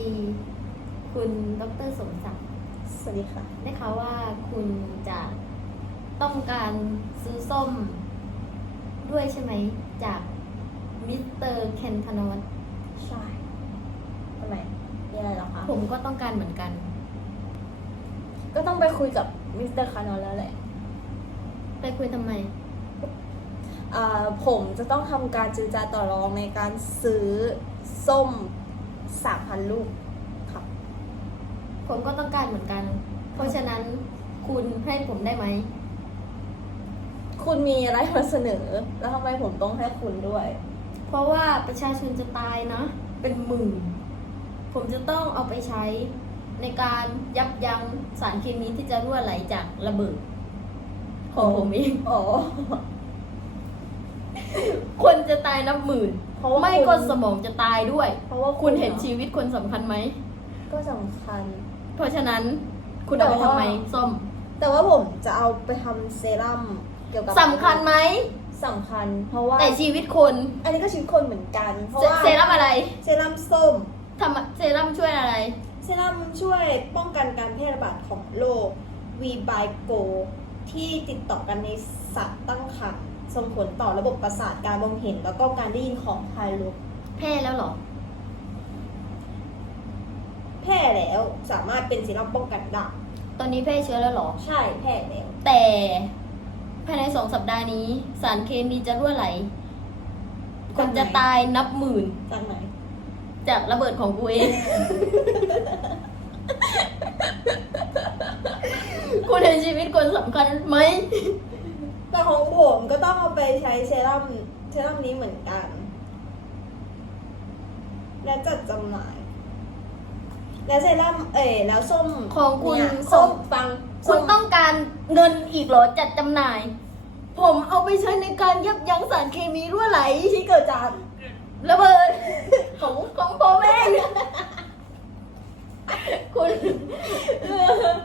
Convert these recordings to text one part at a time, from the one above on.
ดี คุณดรสมศักดิ์สวัสดีค่ะ ได้ข่าวว่าคุณจะต้องการซื้อส้มด้วยใช่ไหม จากมิสเตอร์เคนธนวัฒน์ใช่ทำไมมีอะไรเหรอคะผมก็ต้องการเหมือนกัน ก็ต้องไปคุยกับมิสเตอร์คานอนแล้วแหละไปคุยทำไมอ่าผมจะต้องทำการเจรจาต่อรองในการซื้อส้ม สามพันลูกครับ ผมก็ต้องการเหมือนกัน เพราะฉะนั้นคุณให้ผมได้ไหม คุณมีอะไรมาเสนอ แล้วทำไมผมต้องให้คุณด้วย เพราะว่าประชาชนจะตายนะ เป็นหมื่น ผมจะต้องเอาไปใช้ในการยับยั้งสารเคมีที่จะรั่วไหลจากระเบิดของผมเองอ๋อคนจะตายนับหมื่น เพราะว่าไม่คุณก็สมองจะตายด้วย เพราะว่าคุณเห็นชีวิตคนสำคัญไหม ก็สำคัญ เพราะฉะนั้นคุณเอาไปแต่ทำว่าไม ส้มแต่ว่าผมจะเอาไปทำเซรั่มเกี่ยวกับสำคัญไหม สำคัญ เพราะว่าแต่ชีวิตคนอันนี้ก็ชีวิตคนเหมือนกัน เพราะเซว่าเซรั่มอะไรเซรั่มส้ม ทำเซรั่มช่วยอะไร เซรั่มช่วยป้องกันการแพร่ระบาดของโรควีไบโก ที่ติดต่อกันในสัตว์ตั้งครรภ์ ส่งผลต่อระบบประสาทการมองเห็น แล้วก็การได้ยินของทารกแพ้แล้วเหรอ แพร่แล้วสามารถเป็นเซรั่มป้องกันได้ตอนนี้แพ้เชื้อแล้วเหรอ ใช่แพร่แล้วแต่ภายในสองสัปดาห์นี้ สารเคมีจะรั่วไหล คนจะตายนับหมื่น จากไหนจากระเบิดของกูเอง คุณเห็นชีวิตคนสำคัญไหม แต่ของผมก็ต้องเอาไปใช้เซรั่มเซรั่มนี้เหมือนกัน และจัดจำหน่าย และเซรั่มเอ๋แล้วส้มของคุณเนี่ยส้ส้มมฟังคุณส้มต้องการเงินอีกเหรอจัดจำหน่าย ผมเอาไปใช้ในการยับยั้งสารเคมีรั่วไหลที่เกิดจากระเบิด ของของผมเองคุณ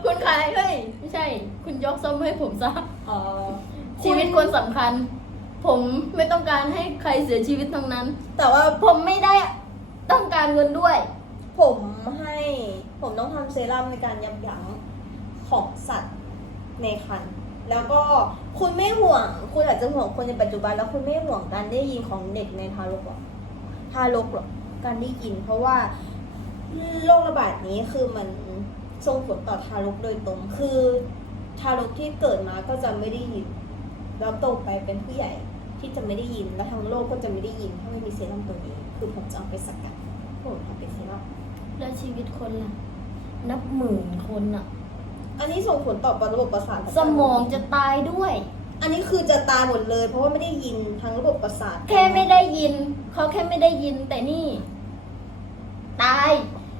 คุณขายเฮ้ยไม่ใช่ คุณยกส้มให้ผมซะเอ่อ ชีวิตคนสำคัญ ผมไม่ต้องการให้ใครเสียชีวิตทั้งนั้น แต่ว่าผมไม่ได้ต้องการเงินด้วย ผมให้ผมต้องทำเซรั่มในการยับยั้งของสัตว์ในครรภ์แล้วก็คุณไม่ห่วง คุณอาจจะห่วงคนในปัจจุบัน แล้วคุณไม่ห่วงการได้ยินของเด็กในทารกหรอกทารกหรอกการได้ยิน เพราะว่าโรคระบาดนี้คือมันส่งผลต่อทารกโดยตรง คือ ทารกที่เกิดมาก็จะไม่ได้ยิน แล้วโตไปเป็นผู้ใหญ่ที่จะไม่ได้ยิน และทั้งโลกก็จะไม่ได้ยิน ถ้าไม่มีเซรั่มตัวนี้ คือผมจะเอาไปสกัดผมทำเป็นเซรั่มแล้วชีวิตคนล่ะ นับหมื่นคนอะอันนี้ส่งผลต่อระบบประสาทสมองจะตายด้วย อันนี้คือจะตายหมดเลย เพราะว่าไม่ได้ยินทั้งระบบประสาทแค่ไม่ได้ยิน เขาแค่ไม่ได้ยินแต่นี่ ตาย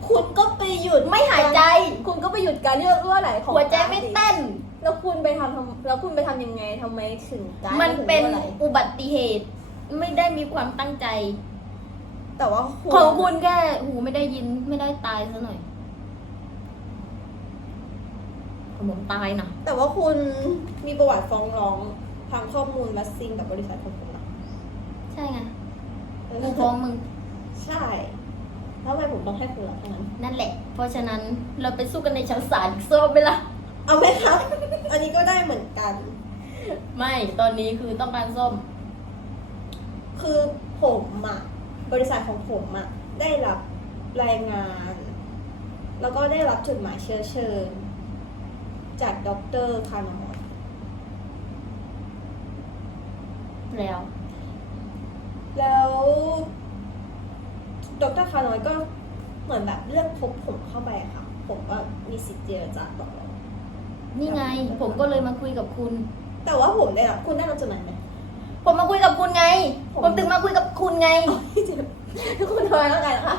คุณก็ไปหยุดไม่หายใจ คุณก็ไปหยุดการเลือดรั่วไหลของหัวใจไม่เต้น แล้วคุณไปทำทำแล้วคุณไปทำยังไงทำไมถึงการมันเป็นลือดรั่วไหลอุบัติเหตุ ไม่ได้มีความตั้งใจ แต่ว่าของคุณแค่หูไม่ได้ยินไม่ได้ตายซะหน่อยของผมตายนะแต่ว่าคุณมีประวัติฟ้องร้องทางข้อมูลวัคซีนกับบริษัทของคุณนะใช่ไงกูฟ้องมึง ใช่แล้วทำไมผมต้องให้คุณล่ะทั้งนั้น นั่นแหละ เพราะฉะนั้นเราไปสู้กันในชั้นศาลอีกส้มไหมล่ะ เอาไหมครับ อันนี้ก็ได้เหมือนกัน ไม่ตอนนี้คือต้องการส้ม คือผมอะบริษัทของผมอะได้รับรายงาน แล้วก็ได้รับจดหมายเชื้อเชิญ จากดรคานอมแล้ว แล้วดรคานอยก็เหมือนแบบเลือกพบผมเข้าไปอะค่ะ ผมก็มีสิทธิ์เจรจาต่อรอง นี่ไง ผมก็เลยมาคุยกับคุณ แต่ว่าผมได้รับคุณได้รับจดหมายไหมผมมาคุยกับคุณไง ผมผมถึงมาคุยกับคุณไง คุณทำไมต้องการคะ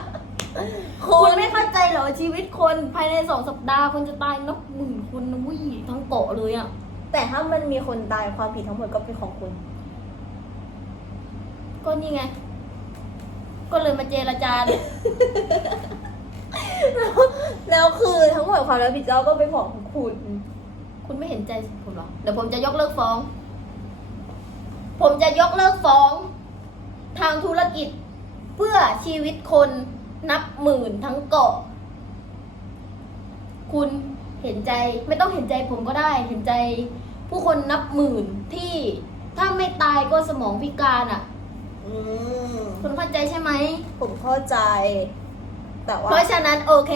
คุณไม่เข้าใจเหรอชีวิตคนภายในสองสัปดาห์คนจะตายนับหมื่นคนนะเวุ้ยทั้งเกาะเลยอะแต่ถ้ามันมีคนตายความผิดทั้งหมดก็เป็นของคุณ ก็นี่ไง ก็เลยมาเจรจาเนี่ยแล้วคือทั้งหมดความรับผิดชอบก็เป็นของคุณ คุณไม่เห็นใจผมเหรอ เดี๋ยวผมจะยกเลิกฟ้อง ผมจะยกเลิกฟ้อง ทางธุรกิจ เพื่อชีวิตคนนับหมื่นทั้งเกาะ คุณเห็นใจไม่ต้องเห็นใจผมก็ได้ เห็นใจผู้คนนับหมื่นที่ถ้าไม่ตายก็สมองพิการอะอืมคุณเข้าใจใช่ไหม ผมเข้าใจ แต่ว่าเพราะฉะนั้นโอเค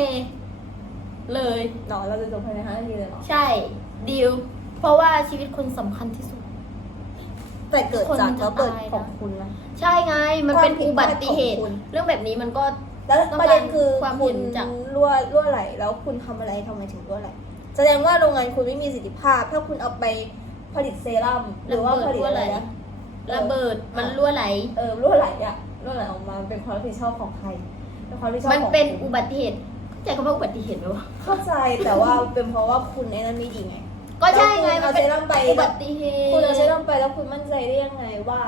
เลยเนาะเราจะจบภายในห้านาทีเลยเหรอ ใช่ ดีลเพราะว่าชีวิตคุณสำคัญที่สุด แต่เกิดจากระเบิดคนจะตายนะของคุณนะ ใช่ไง มันเป็นความผิดอุบัติเหตุพลาดของคุณ เรื่องแบบนี้มันก็ แล้วต้องประเด็นคือความคุเห็ณนจาก รั่วรั่วไหล แล้วคุณทำอะไรทำไมถึงรั่วไหล แสดงว่าโรงงานคุณไม่มีประสิทธิภาพ ถ้าคุณเอาไปผลิตเซรั่มหรือว่าผลิตอะไรนะระเบิดเออมันรั่วไหล เออรั่วไหลอะรั่วไหลออกมามันเป็นความรับผิดชอบของใครเป็นความรับผิดชอบมันของเป็นคุณ อุบัติเหตุเข้าใจคำว่าอุบัติเหตุไหมวะ เข้าใจแต่ว่าเป็นเพราะว่าคุณไอ้นั้นไม่ดีไง ก็ใช่ไงแล้วคุณมันเป็นเอาเซรั่มไปอุบัติเหตุ คุณเอาเซรั่มไปแล้วคุณมั่นใจได้ยังไงว่า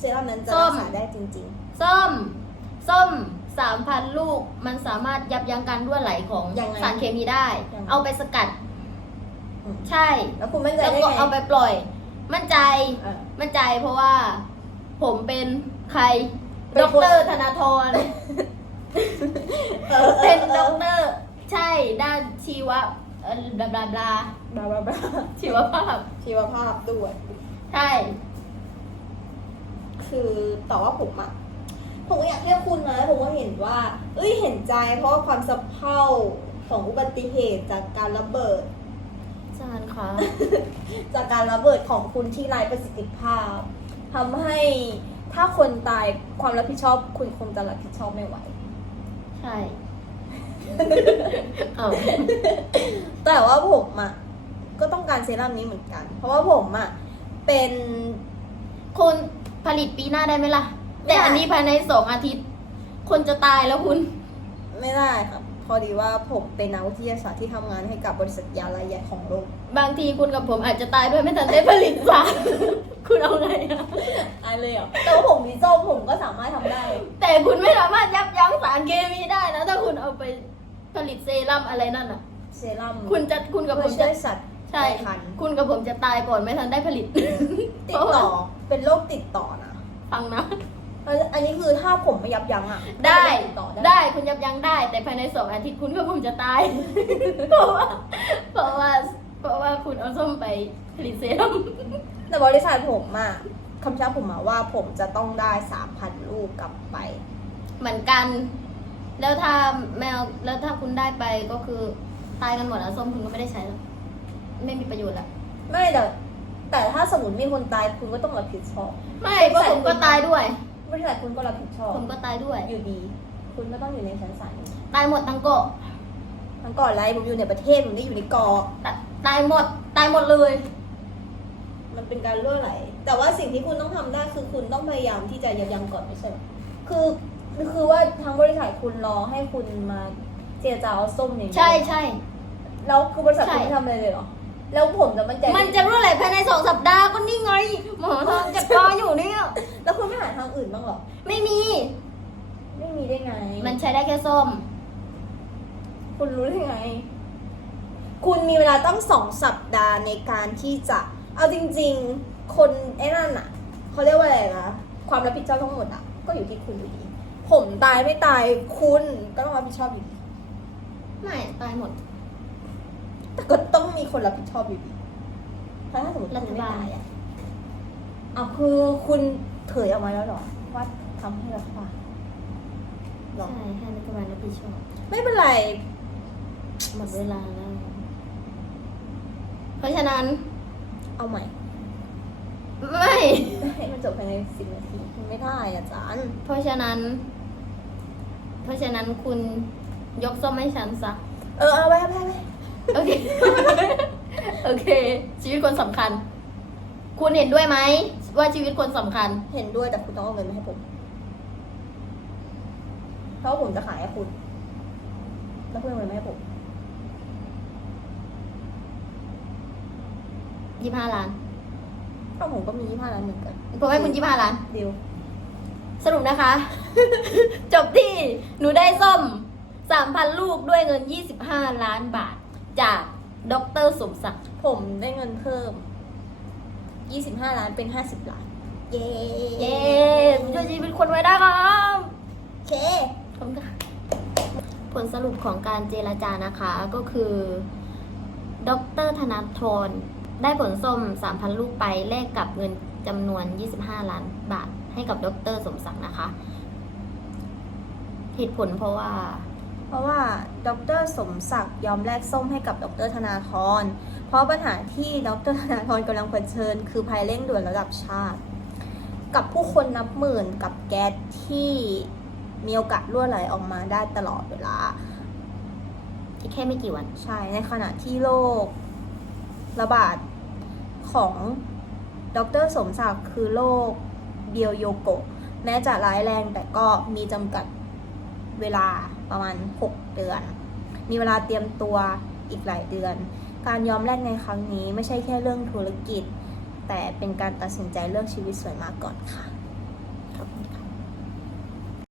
เซรั่มนั้นจะส้รัม กษาได้จริง ส้ม ส้มสามพันลูก มันสามารถยับยั้งการรั่วไหลของยังไงสารเคมีได้ ยังไง เอาไปสกัดอืมใช่ ๆ แล้วคุณมั่นใจแล้วได้ก็ไงเอาไปปล่อย มั่นใจ เออ มั่นใจเพราะว่า ผมเป็นใครเป็นด็อกคน เตอร์ธนาธรเออเป็นเอด็ออกเตอร์ ใช่ ด้านชีวะเอ่อบลาบลาบลา บาบาบาชีวภาพ ชีวภาพด้วยใช่ คือแต่ว่าผมอะผมก็อยากเรียกคุณนะผมก็เห็นว่า เอ้ยเห็นใจเพราะความสะเพร่าของอุบัติเหตุจากการระเบิดอาจารย์คะจากการระเบิดของคุณที่ไร้ประสิทธิภาพทำให้ถ้าคนตายความรับผิดชอบ คุณคงจะรับผิดชอบไม่ไหว ใช่ เอาแต่ว่าผมอะ ก็ต้องการเซรั่มนี้เหมือนกัน เพราะว่าผมอะเป็นคุณผลิตปีหน้าได้ไหมล่ะ แต่อันนี้ภายในสองอาทิตย์ คนจะตายแล้วคุณ ไม่ได้ครับ พอดีว่าผมเป็นนักวิทยาศาสตร์ที่ทำงานให้กับบริษัทยารายใหญ่ของโลก บางทีคุณกับผมอาจจะตายด้วยไม่ทันได้ผลิตสารคุณเอาไงอะอายเลยเหรอแต่ว่าผมมีส้มผมก็สามารถทำได้ แต่คุณไม่สามารถยับยั้งสารเคมีได้นะ ถ้าคุณเอาไปผลิตเซรั่มอะไรนั่นอะเซรั่มคุณจะคุณกับผเพื่อมช่จะวยสัตว์ ใช่ในครรภ์คุณกับผมจะตายก่อนไม่ทันได้ผลิต ติดต่อเป็นโรคติดต่อนะฟังนะอันอันนี้คือถ้าผมไม่ยับยั้งอะได้ก็จะติดต่อได้ได้คุณยับยั้งได้ แต่ภายในสองอาทิตย์คุณกับผมจะตาย เพราะว่าเพราะว่าเพราะว่าคุณเอาส้มไปผลิตเซรั่มแต่บริษัทผมอะคำชับผมมาว่าผมจะต้องได้สามพันลูกกลับไป เหมือนกัน แล้วถ้าแมวแล้วถ้าคุณได้ไปก็คือตายกันหมดแล้วส้มคุณก็ไม่ได้ใช้แล้ว ไม่มีประโยชน์ละไม่แต่แต่ถ้าสมมติมีคนตายคุณก็ต้องรับผิดชอบ ไม่เพราะผมก็ตายด้วย บริษัทคุณก็รับผิดชอบ ผมก็ตายด้วย อยู่ดี คุณก็ต้องอยู่ในชั้นศาลตายหมดทั้งเกาะทั้งก่อนไรผมอยู่ในประเทศผมไม่ได้อยู่ในเกาะตาตายหมดตายหมดเลย มันเป็นการรั่วไหล แต่ว่าสิ่งที่คุณต้องทำได้คือคุณต้องพยายามที่จะยับยั้งก่อนไม่ใช่เหรอคือคือว่าทางบริษัทคุณรอให้คุณมาเจรจาเอาส้มอย่างนี้ใช่ใช่แล้วคือบริษัทใช่คุณไม่ทำอะไรเลยเหรอ แล้วผมจะมั่นใจมันจะรู้อะไรภายในสองสัปดาห์ก็นี่ไงหมอทองจะรออยู่เนี่ยแล้วคุณไม่หาทางอื่นบ้างเหรอ ไม่มี ไม่มีได้ไง มันใช้ได้แค่ส้ม คุณรู้ได้ไง คุณมีเวลาตั้งสองสัปดาห์ในการที่จะ เอาจริง ๆ คนไอ้นั่นอะเขาเรียกว่าอะไรนะความรับผิดชอบทั้งหมดอะก็อยู่ที่คุณอยู่ดีผมตายไม่ตายคุณก็ต้องรับผิดชอบอยู่ดีไม่ตายหมด แต่ก็ต้องมีคนรับผิดชอบอยู่ดีเพราะถ้าสมมติคุณไม่รัฐบาลตายอะเอาคือคุณเผยออกมาแล้วเหรอว่าทำให้รัฐบาลหรอใช่ให้รัฐบาลรับผิดชอบไม่เป็นไร หมดเวลาแล้ว เพราะฉะนั้น เอาใหม่ ไม่ ให้มันจบภายในสิบนาทีมันไม่ได้อาจารย์ เพราะฉะนั้น เพราะฉะนั้นคุณยกส้มให้ฉันซะ เออเอาไปเอาไปเอาไป โอเค โอเค ชีวิตคนสำคัญ คุณเห็นด้วยไหมว่าชีวิตคนสำคัญ เห็นด้วยแต่คุณต้องเอาเงินมาให้ผม เพราะว่าผมจะขายให้คุณ แล้วคุณเอาเงินมาให้ผม ยี่ห้าล้านเพราะผมก็มียี่ห้าล้านเหมือนกันผมให้คุณยี่ห้าล้านดิวสรุปนะคะ จบที่หนูได้ส้มสามพันลูกด้วยเงินยี่สิบห้าล้านบาท จากดรสมศักดิ์ผมได้เงินเพิ่มยี่สิบห้าล้านเป็นห้าสิบล้าน เย้เย้ช่วยชีวิตคนไว้ได้ครับโอเคขอบคุณค่ะผลสรุปของการเจรจานะคะก็คือดรธนาธรได้ผลส้ม 3,000 ลูกไปแลกกับเงินจำนวน 25 ล้านบาทให้กับดรสมศักดิ์นะคะ เหตุผลเพราะว่า เพราะว่าดรสมศักดิ์ยอมแลกส้มให้กับดรธนาธรเพราะปัญหาที่ดรธนาธรกำลังเผชิญ คือภัยเร่งด่วนระดับชาติ กับผู้คนนับหมื่นกับแก๊สที่มีโอกาสรั่วไหลออกมาได้ตลอดเวลาที่แค่ไม่กี่วันใช่ ในขณะที่โรคระบาดของดรสมศักดิ์คือโรคเบียวโยโกะแม้จะร้ายแรงแต่ก็มีจำกัดเวลา ประมาณ 6 เดือน มีเวลาเตรียมตัวอีกหลายเดือน การยอมแลกในครั้งนี้ไม่ใช่แค่เรื่องธุรกิจ แต่เป็นการตัดสินใจเลือกชีวิตสวยมาก่อนค่ะ